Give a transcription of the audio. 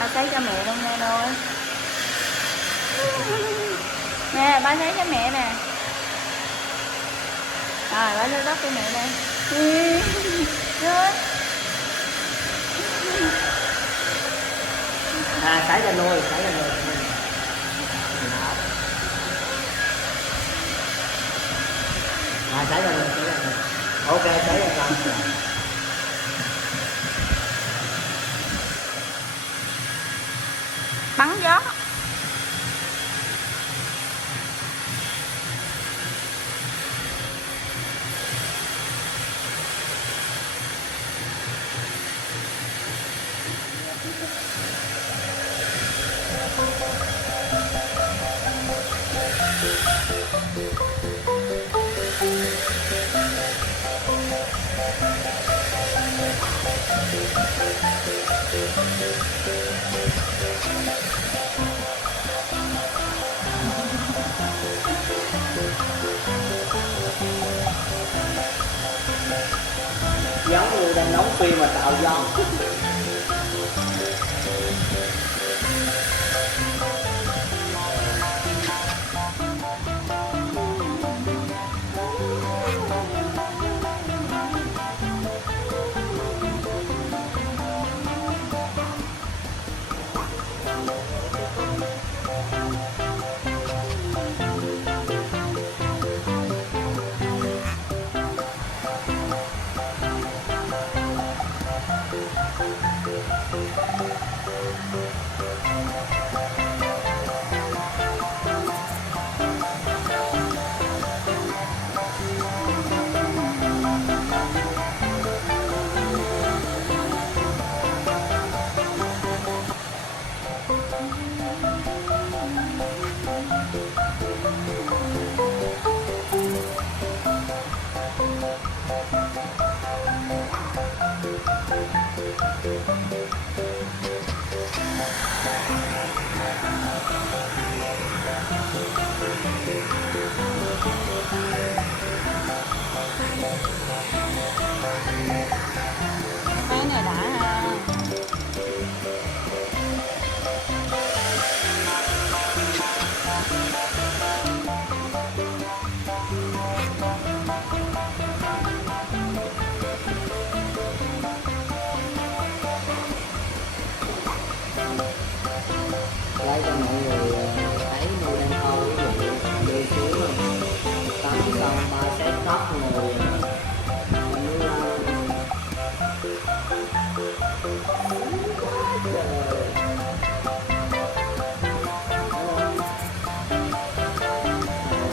Ba sấy cho mẹ luôn nha đôi. Nè, ba sấy cho mẹ nè. Rồi, ba đưa đất cho mẹ đây. Sấy cho nuôi, sấy cho nuôi. Sấy cho nuôi, sấy cho nuôi. Ok, sấy cho con. Bắn gió. Giống như đang nấu phi mà tạo gió. Mấy này đã ha. Lấy cho mọi người